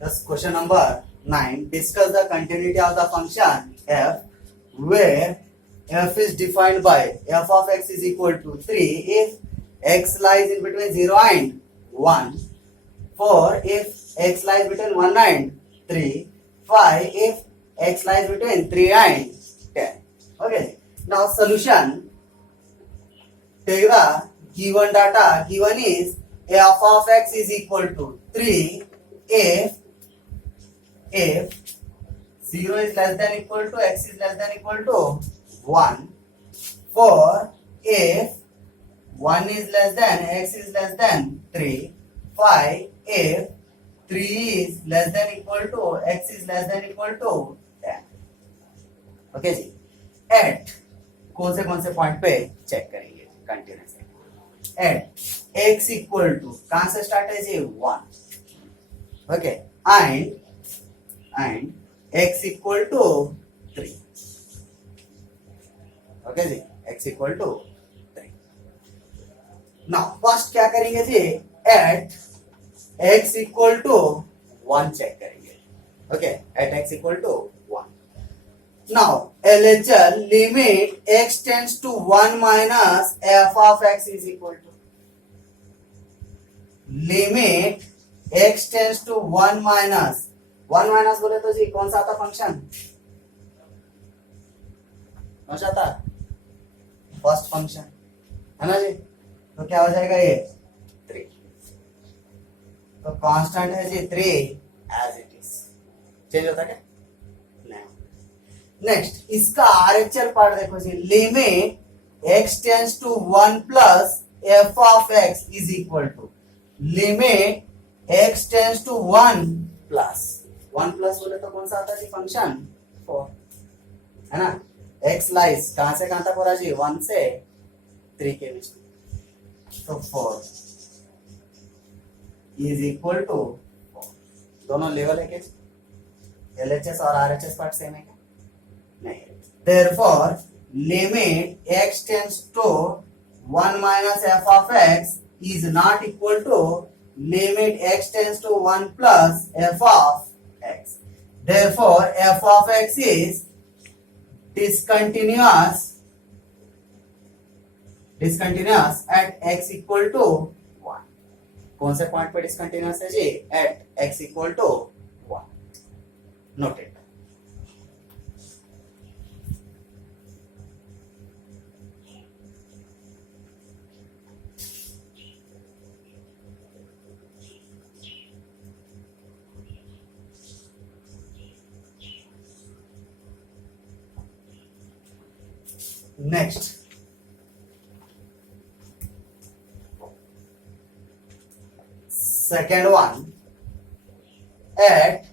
Thus, question number 9. Discuss the continuity of the function f, where f is defined by f of x is equal to 3 if x lies in between 0 and 1, 4 if x lies between 1 and 3, 5 if x lies between 3 and 10. Okay. Now, solution. Take the given data. Given is f of x is equal to 3 if 0 is less than equal to x is less than equal to 1, 4 if 1 is less than x is less than 3, 5 if 3 is less than equal to x is less than equal to 10. Okay जी. At कौन से point पे check करेंगे continuous at x equal to कहां से start है जी 1. Okay. And x equal to 3. Okay जी. x equal to 3. Now first क्या करेंगे जी at x equal to 1 check करेंगे. Okay. At x equal to 1. Now LHL limit x tends to 1 minus f of x is equal to limit x tends to 1 minus 1 माइनस बोले तो जी कौन सा आता फंक्शन कौन सा आता फर्स्ट फंक्शन है ना जी. तो क्या हो जाएगा ये 3. तो कांस्टेंट है जी 3 एज इट इज. चेंज होता क्या नहीं. नेक्स्ट इसका RHL पार्ट देखो जी limit x tends to 1 plus f of x is equal to limit x tends to 1 plus 1 plus बोले तो कौन सा आता जी फंक्शन 4 है ना. x लाइज कहां से कहां तक हो रहा जी 1 से 3 के बीच में. तो 4 इज इक्वल टू 4. दोनों लेवल है क्या LHS और RHS पार्ट सेम है क्या नहीं. Therefore limit x tends to 1 minus f of x is not equal to limit x tends to 1 plus f of x. Therefore, f of x is discontinuous at x equal to 1. कौन से point पे डिसकंटिन्यूअस है जी at x equal to 1. Noted. Next, second one at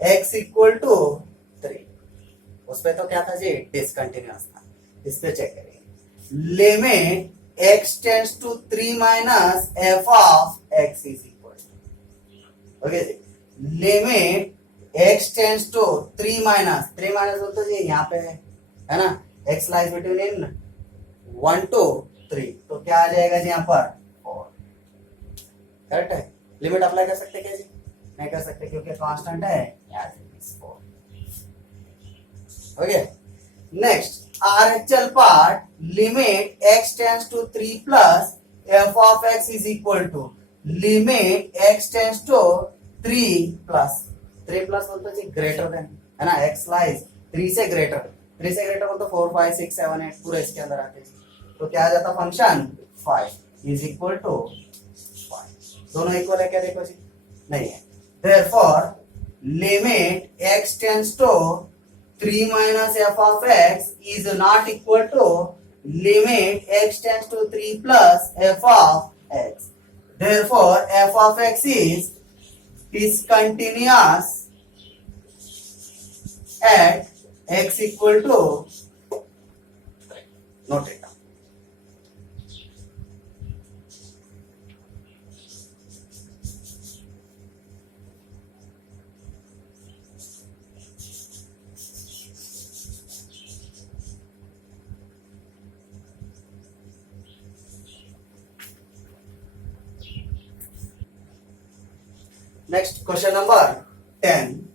x equal to 3. उस पे तो क्या था जी डिसकंटिन्यूअस था. इस पे चेक करेंगे limit x tends to 3 minus f of x is equal to. Okay जी. Limit x tends to 3 minus बोलते जी यहाँ पे है ना x lies between in 1 to 3. तो क्या आ जाएगा जी यहाँ पर 4. करेक्ट है. लिमिट अप्लाई कर सकते क्या जी नहीं कर सकते क्योंकि कांस्टेंट है as it is 4. Okay. Next RHL part limit x tends to 3 plus f of x is equal to limit x tends to 3 plus बोलते जी ग्रेटर देन है ना x लाइज 3 से ग्रेटर बोल तो 4 5 6 7 8 पूरे इसके अंदर आते हैं. तो क्या आ जाता फंक्शन 5 इज इक्वल टू 5. दोनों इक्वल है क्या देखो जी नहीं है. Therefore limit x tends to 3 minus f of x is not equal to limit x tends to 3 plus f of x. Therefore f of x is discontinuous at x equal to note it down. Next question number 10.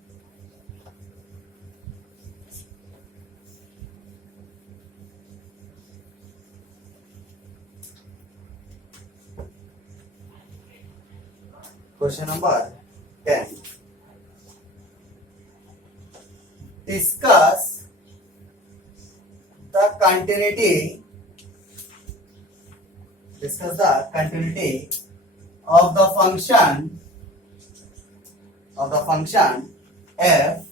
Question number 10. Discuss the continuity of the function f,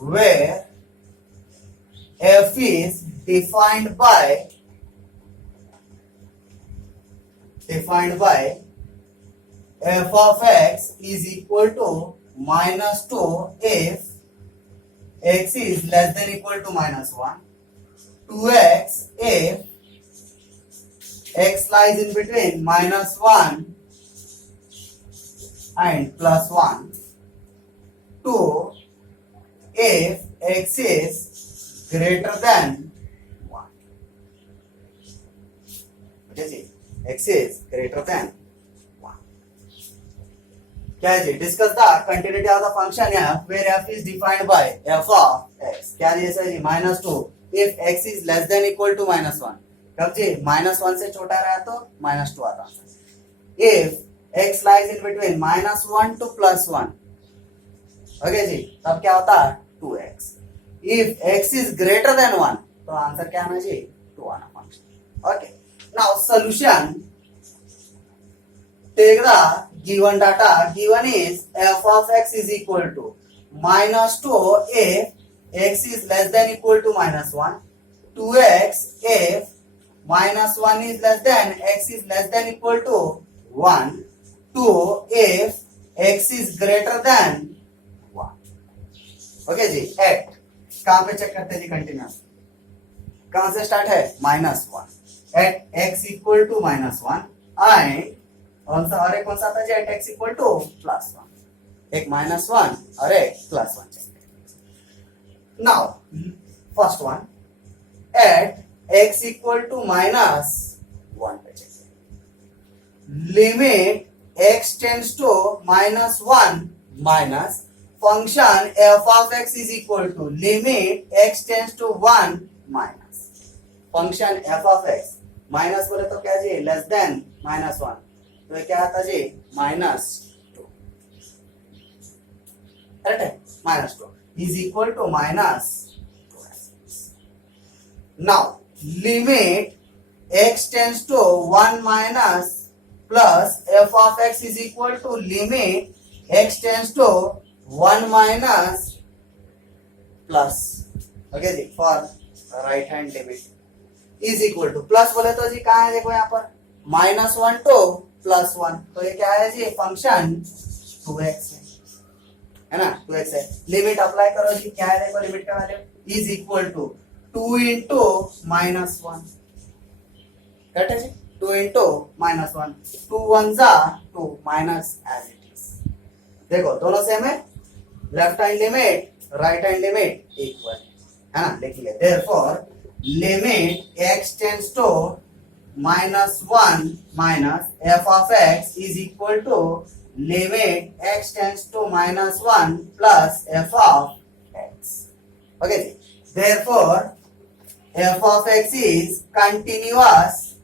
where f is defined by f of x is equal to minus 2 if x is less than equal to minus 1, 2x if x lies in between minus 1 and plus 1, 2 if x is greater than 1. Okay जी, x is greater than 1. क्या है जी? Discuss the continuity of the function f where f is defined by f of x. क्या जैसा जी? minus 2 if x is less than equal to minus 1. कब जी? minus 1 से छोटा रहा तो minus 2 आता है. If x lies in between minus 1 to plus 1. Okay जी, तब क्या होता है? 2x. If x is greater than 1, तो आंसर क्या आना जी? 2 आना function. Okay. Now solution. Take the given data. Given is f of x is equal to minus 2 if x is less than equal to minus 1, 2x if minus 1 is less than x is less than equal to 1, 2 if x is greater than 1. Okay जी. At कहां पे चेक करते हैं जी? कंटिन्यूअस. कहां से start है? Minus 1 at x equal to minus 1 and और एक कौन सा आता है? At x equal to plus 1. एक माइनस 1 और एक plus 1. Now first one at x equal to minus 1 पे check. Limit x tends to minus 1 minus function f of x is equal to limit x tends to 1 minus function f of x. Minus बोले तो क्या जी? Less then minus 1. तो ये क्या आता जी? Minus 2. Correct है? Minus 2 is equal to minus 2. Now limit x tends to 1 minus plus f of x is equal to limit x tends to 1 minus plus. Okay जी. For right hand limit is equal to plus बोले तो जी कहाँ है? देखो यहाँ पर माइनस 1 to plus 1. तो ये क्या है जी? फंक्शन 2x है ना? 2x है. लिमिट अप्लाई करो जी. क्या है? देखो लिमिट का value is equal to 2 into minus 1. Correct है जी? 2 इंटू माइनस 1. 2 1 जा 2 माइनस एज इट इज. देखो दोनों सेम है. Left hand limit right hand limit equal है ना? लिखिए therefore limit x tends to minus 1 minus f of x is equal to limit x tends to minus 1 plus f of x. Okay, therefore f of x is continuous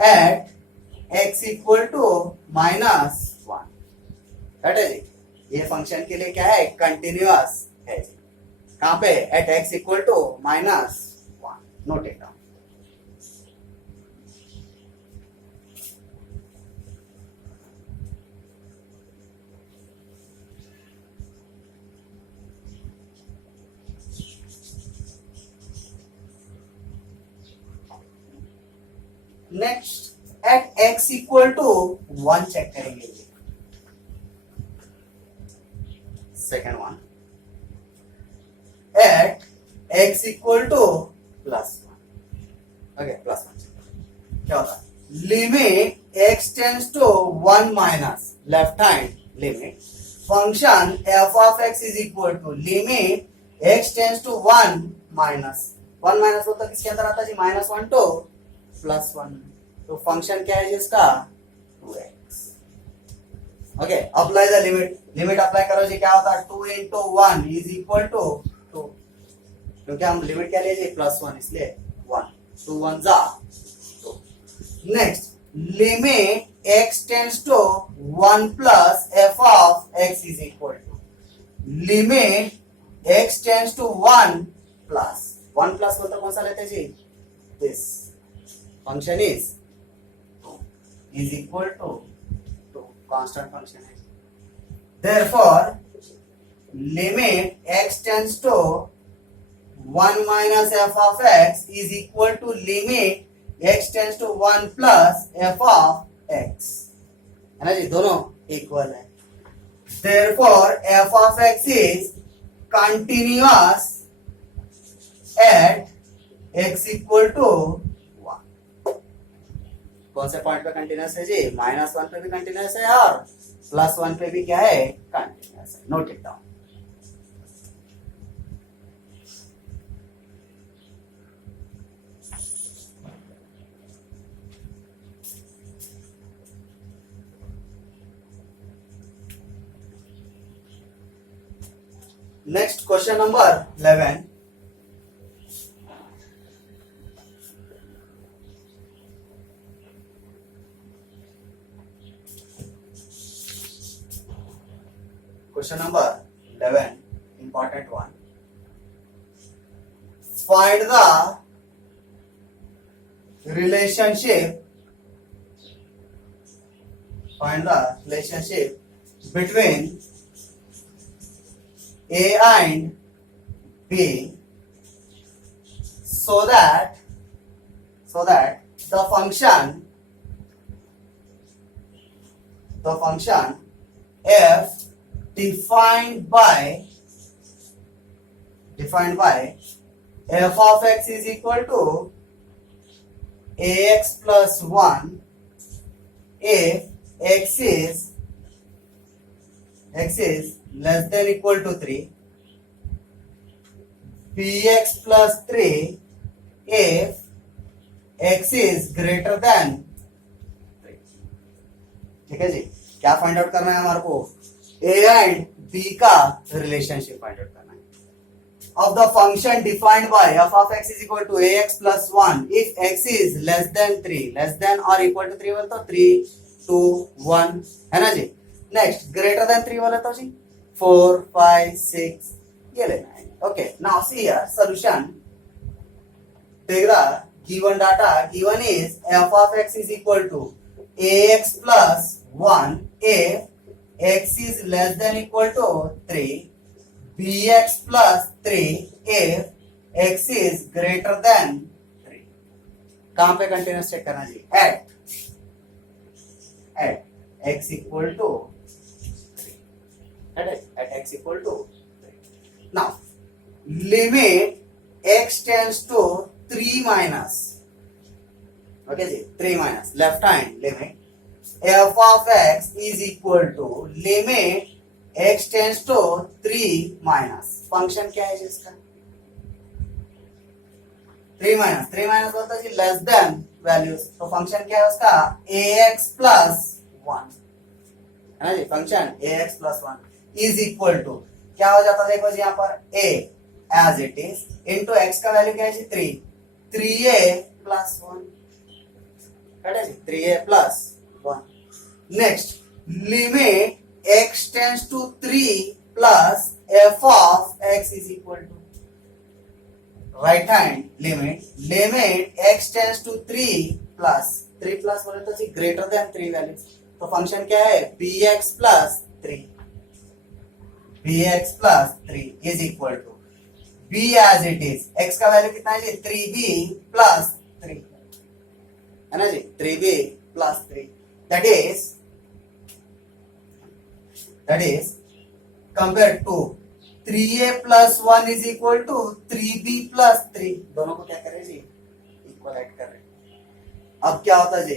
at x equal to minus 1. है जी. ये फंक्शन के लिए क्या है? कंटिन्यूअस है जी. कहां पे? At x equal to minus 1. Note it down. Next at x equal to 1 check करेंगे. Second one at x equal to plus 1. Okay plus 1 क्या होता है? Limit x tends to 1 minus left hand limit function f of x is equal to limit x tends to 1 minus 1 minus होता किसके अंदर आता है जी? माइनस 1 to plus 1. तो function क्या है जी इसका? 2x. Okay, apply the limit, limit apply करो जी, क्या होता है 2 into 1 इज इक्वल टू 2, क्योंकि हम लिमिट क्या लिए जी +1, इसलिए 1, 2 1 जा 2। Next, limit x tends to 1 plus f of x is equal to, limit x tends to 1 plus, 1 plus बोलते कौन सा लेते जी, this function is equal to constant function है, therefore limit x tends to 1 minus f of x is equal to limit x tends to 1 plus f of x, है ना जी, दोनों इक्वल है, therefore f of x is continuous at x equal to 1। कौन से point पे कंटिन्यूस है जी, -1 पे भी कंटिन्यूस है और +1 पे भी क्या है, कंटिन्यूस है, note it down. Next question number 11, question number 11, important one. Find the relationship between A and B so that the function f defined by f of x is equal to ax plus 1 if x is less than equal to 3, bx plus 3 if x is greater than 3। ठीक है जी, क्या find out करना है हमारे को, a and b का relationship find out करना है of the function defined by f of x is equal to ax plus 1 if x is less than 3, less than or equal to 3 बोले तो 3 2 1 है ना जी। नेक्स्ट, ग्रेटर देन 3 बोले तो जी 4 5 6 ये लेना है। Okay, now see here solution, take the given data, given is f of x is equal to ax plus 1 if x is less than equal to 3, bx plus 3 if x is greater than 3। कहां पे continuous check करना जी, at x equal to 3, at x equal to 3। now limit x tends to 3 minus, okay जी 3 minus left hand limit f of x is equal to limit x tends to 3 minus, function क्या है जिसका 3 minus बोलता है जी less than values, तो function क्या है उसका ax plus 1, है ना जी, function ax plus 1 is equal to क्या हो जाता है, देखो जी यहाँ पर a as it is into x का वैल्यू क्या है जी 3a plus 1, है जी 3a plus 1। Next, limit x tends to 3 plus f of x is equal to right hand limit x tends to 3 plus बोले तो जी ग्रेटर देन 3 वैल्यू, तो function क्या है bx plus 3 is equal to b as it is, x का वैल्यू कितना है जी 3b plus 3, है ना जी 3b plus 3, that is compared to 3a plus 1 is equal to 3b plus 3, दोनों को क्या करें जी इक्वल ऐड कर रहे हैं। अब क्या होता है जी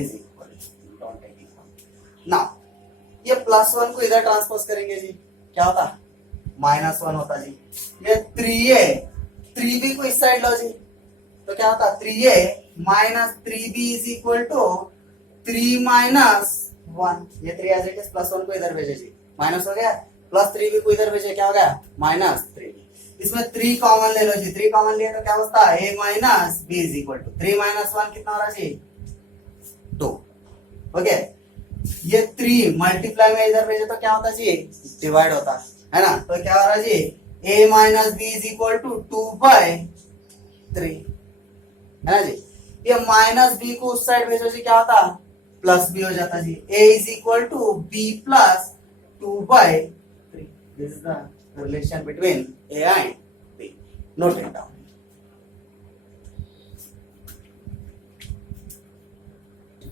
is equal, don't take equal. Now ये +1 को इधर ट्रांसपोज करेंगे जी, क्या होता -1 होता जी, ये 3a 3b को इस साइड लो जी, तो क्या होता 3a minus 3b is equal to 3 minus one, ये 3 एज इट इज, +1 को इधर भेजे जी, माइनस हो गया, +3 भी को इधर भेजे, क्या हो गया -3। इसमें 3 कॉमन ले लो जी, 3 कॉमन लिए तो क्या बचता है a minus b is equal to 3 minus 1 कितना हो रहा है जी 2। ओके, ये 3 मल्टीप्लाई में इधर भेजे तो क्या होता है जी डिवाइड होता है ना, तो क्या हो रहा है जी a minus b is equal to 2/3 है ना जी। ये माइनस b को उस साइड भेजो जी, क्या होता प्लस b हो जाता जी, a is equal to b plus 2/3। This is the relation between A and B. Note it down.